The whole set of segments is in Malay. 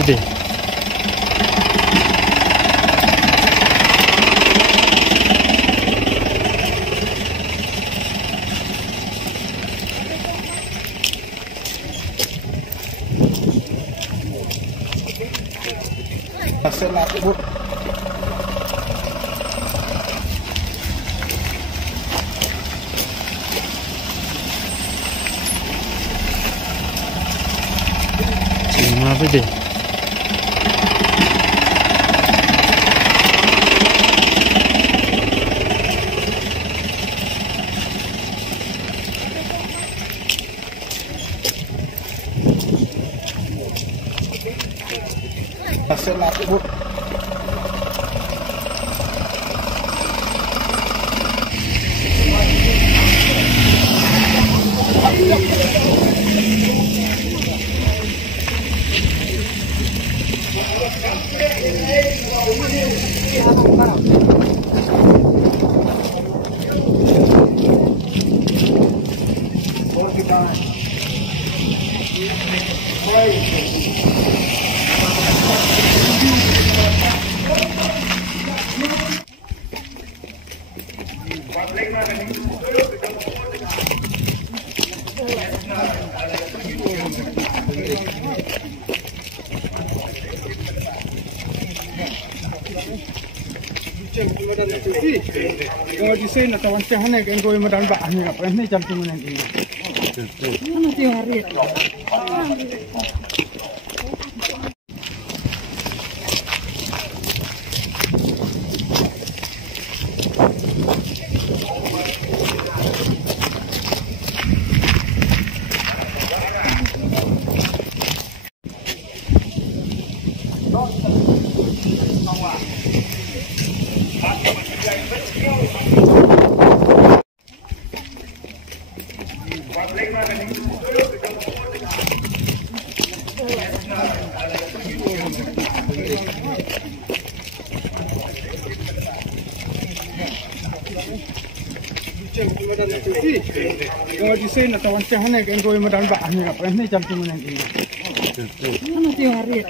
Pwede. Pasal lah tu. Cuma pwede. Pasal lah tu. Kalau di sini atau macam mana kan kau yang medan bah ni apa ni jam tu mana ni? Mana tiap hari? Kalau di sini atau macam mana kan kau yang medan bah ni apa ni jam tu mana ni? Mana tiap hari?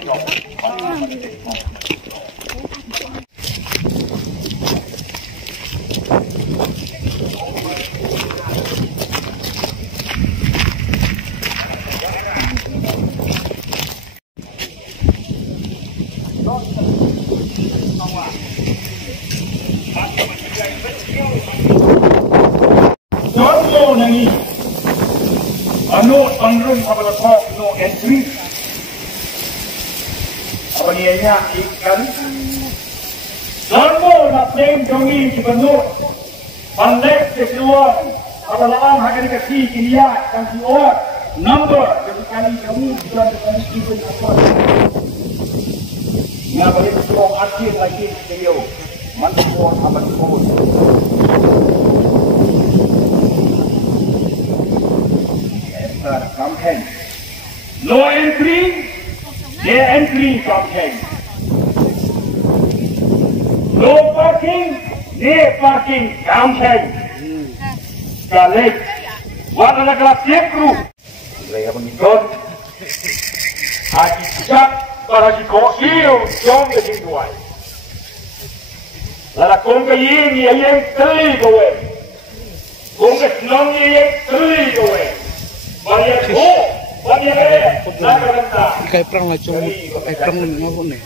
Nangi ano panrun pada top no entry apa nianya ikan Dormo na plane jongi di benur pandek keseluan apa lawan hakan kasi kinia kan si or number jadi kali kamu bisa dengan ibu apa na balik strong akhir lagi video mantap amat kubur campaign. No entry, yeah entry campaign. No parking, yeah parking campaign. Kalik, warna negara siapru. Mereka mengikut. Haji sejak para si kokil jom ke situai. Lala kong ke yang teri kowe. Kong ke senang yang teri kowe. Banyak Kayak perang lah cuma kayak perang ngapun nih.